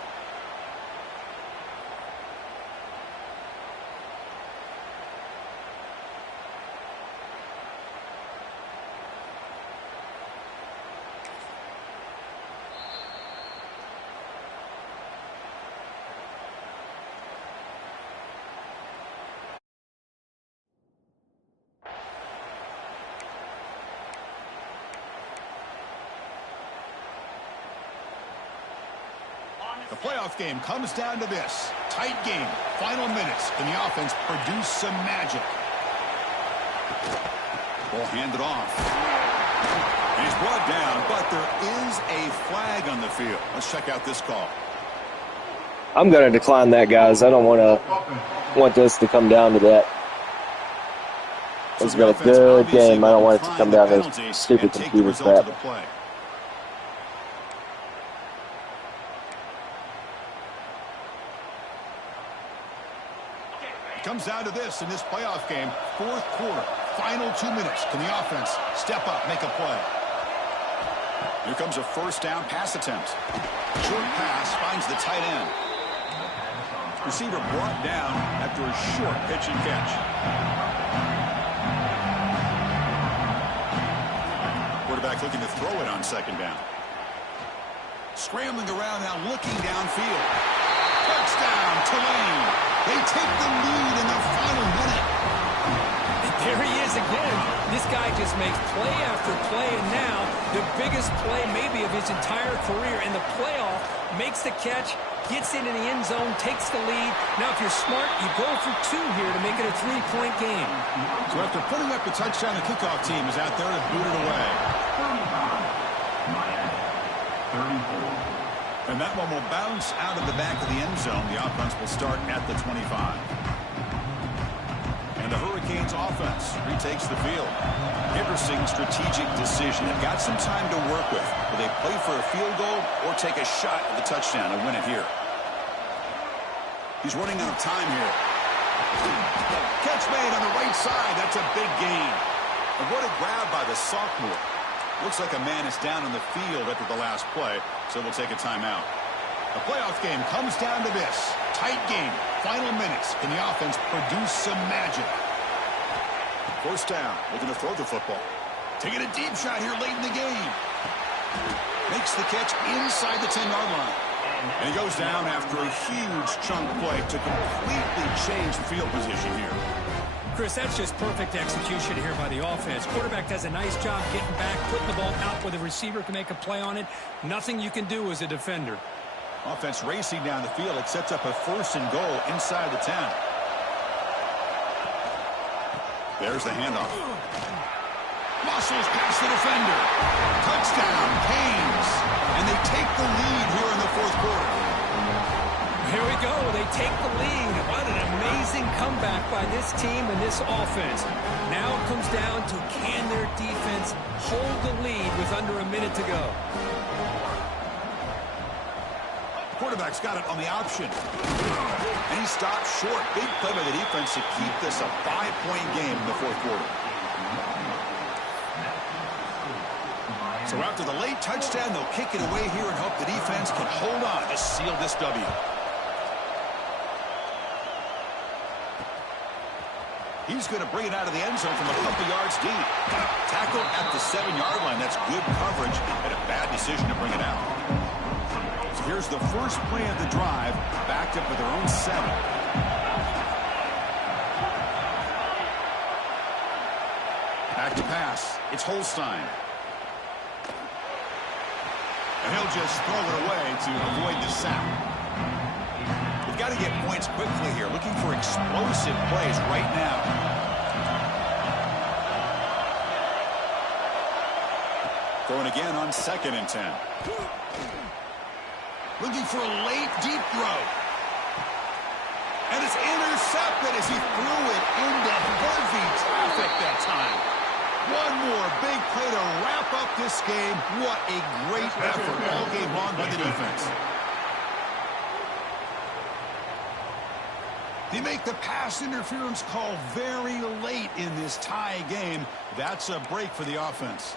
The playoff game comes down to this. Tight game. Final minutes. Can the offense produce some magic? Ball handed off. And he's brought down, but there is a flag on the field. Let's check out this call. I'm going to decline that, guys. I don't want this to come down to that. It's been a good game. I don't want it to come down to stupid computer crap. It comes down to this in this playoff game. Fourth quarter, final 2 minutes. Can the offense step up, make a play? Here comes a first down pass attempt. Short pass finds the tight end. Receiver brought down after a short pitch and catch. Quarterback looking to throw it on second down. Scrambling around now, looking downfield. Touchdown, Tulane. They take the lead in the final minute. There he is again. This guy just makes play after play, and now the biggest play maybe of his entire career in the playoff, makes the catch, gets into the end zone, takes the lead. Now, if you're smart, you go for 2 here to make it a 3-point game. So after putting up the touchdown, the kickoff team is out there to boot it away. And that one will bounce out of the back of the end zone. The offense will start at the 25. And the Hurricanes offense retakes the field. Interesting strategic decision. They've got some time to work with. Will they play for a field goal or take a shot at the touchdown and win it here? He's running out of time here. Catch made on the right side. That's a big gain. And what a grab by the sophomore. Looks like a man is down on the field after the last play, so we'll take a timeout. The playoff game comes down to this. Tight game. Final minutes. Can the offense produce some magic? First down. Looking to throw the football. Taking a deep shot here late in the game. Makes the catch inside the 10-yard line. And he goes down after a huge chunk play to completely change the field position here. Chris, that's just perfect execution here by the offense. Quarterback does a nice job getting back, putting the ball out where the receiver can make a play on it. Nothing you can do as a defender. Offense racing down the field. It sets up a 1st and goal inside the 10. There's the handoff. Muscles past the defender. Touchdown, Canes. And they take the lead here in the 4th quarter. Here we go. They take the lead. What an amazing comeback by this team and this offense. Now it comes down to, can their defense hold the lead with under a minute to go? Quarterback's got it on the option. And he stopped short. Big play by the defense to keep this a 5-point game in the 4th quarter. So after the late touchdown, they'll kick it away here and hope the defense can hold on to seal this W. He's going to bring it out of the end zone from a couple yards deep. Tackled at the 7-yard line. That's good coverage and a bad decision to bring it out. So here's the first play of the drive, backed up with their own 7. Back to pass. It's Holstein. And he'll just throw it away to avoid the sack. We've got to get points quickly here. Looking for explosive plays right now. Going again on 2nd and 10. Looking for a late, deep throw. And it's intercepted as he threw it into heavy traffic that time. One more big play to wrap up this game. What a great effort all game long by the defense. They make the pass interference call very late in this tie game. That's a break for the offense.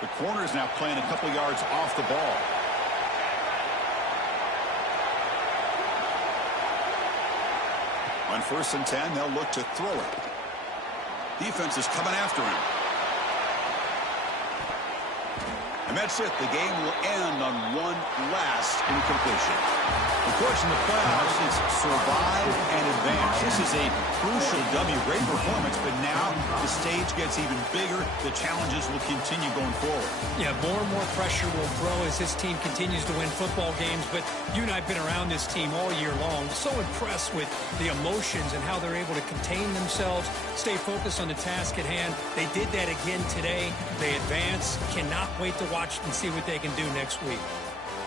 The corner is now playing a couple yards off the ball. On 1st and 10, they'll look to throw it. Defense is coming after him. And that's it. The game will end on one last incompletion. Of course, in the playoffs, it's survive and advance. This is a crucial W. Great performance, but now the stage gets even bigger. The challenges will continue going forward. Yeah, more and more pressure will grow as this team continues to win football games. But you and I have been around this team all year long. So impressed with the emotions and how they're able to contain themselves, stay focused on the task at hand. They did that again today. They advance. Cannot wait to watch and see what they can do next week.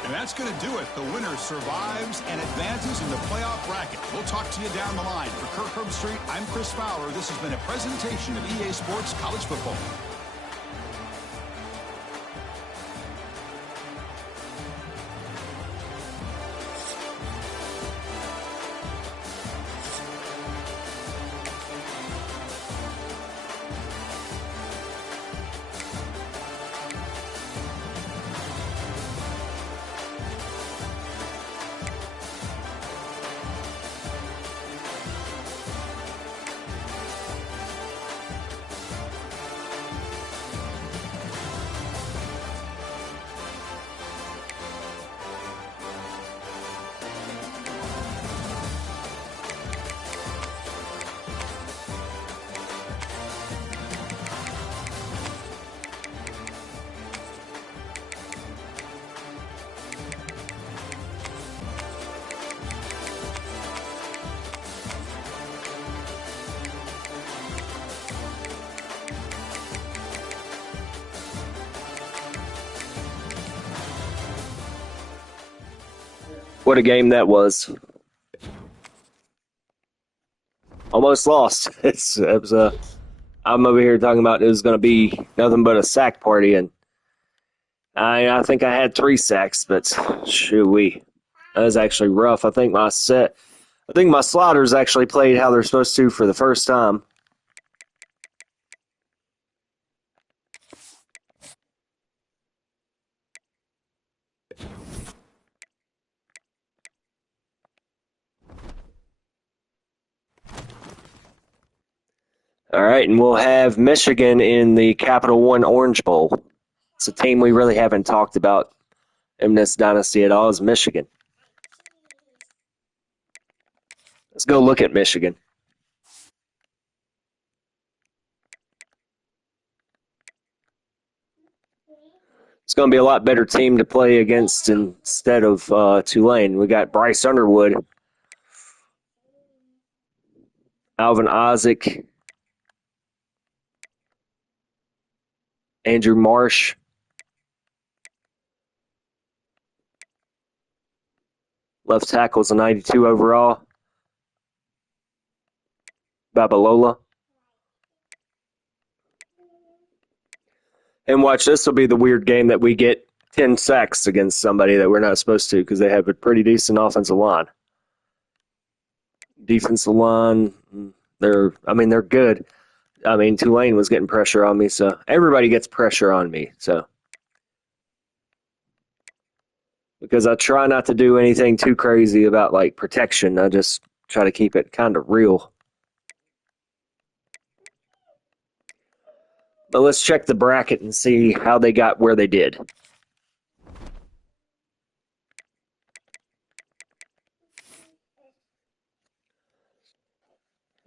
And that's going to do it. The winner survives and advances in the playoff bracket. We'll talk to you down the line. For Kirk Herbstreit, I'm Chris Fowler. This has been a presentation of EA Sports College Football. What a game that was. Almost lost. I'm over here talking about it was going to be nothing but a sack party, and I think I had 3 sacks, but shoo-wee. That was actually rough. I think my sliders actually played how they're supposed to for the first time. All right, and we'll have Michigan in the Capital One Orange Bowl. It's a team we really haven't talked about in this dynasty at all, is Michigan. Let's go look at Michigan. It's going to be a lot better team to play against instead of Tulane. We got Bryce Underwood, Alvin Isaac, Andrew Marsh, left tackle's a 92 overall, Babalola. And watch, this will be the weird game that we get 10 sacks against somebody that we're not supposed to because they have a pretty decent offensive line. Defensive line, they're good. I mean, Tulane was getting pressure on me, so everybody gets pressure on me. So because I try not to do anything too crazy about like protection, I just try to keep it kind of real. But let's check the bracket and see how they got where they did.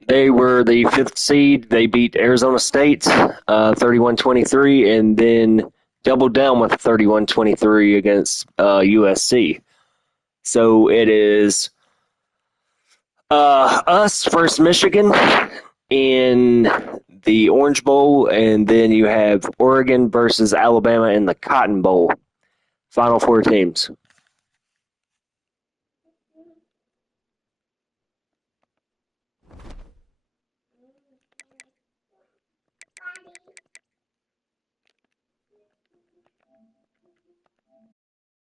They were the 5th seed. They beat Arizona State 31-23 and then doubled down with 31-23 against USC. So it is us versus Michigan in the Orange Bowl, and then you have Oregon versus Alabama in the Cotton Bowl. Final 4 teams.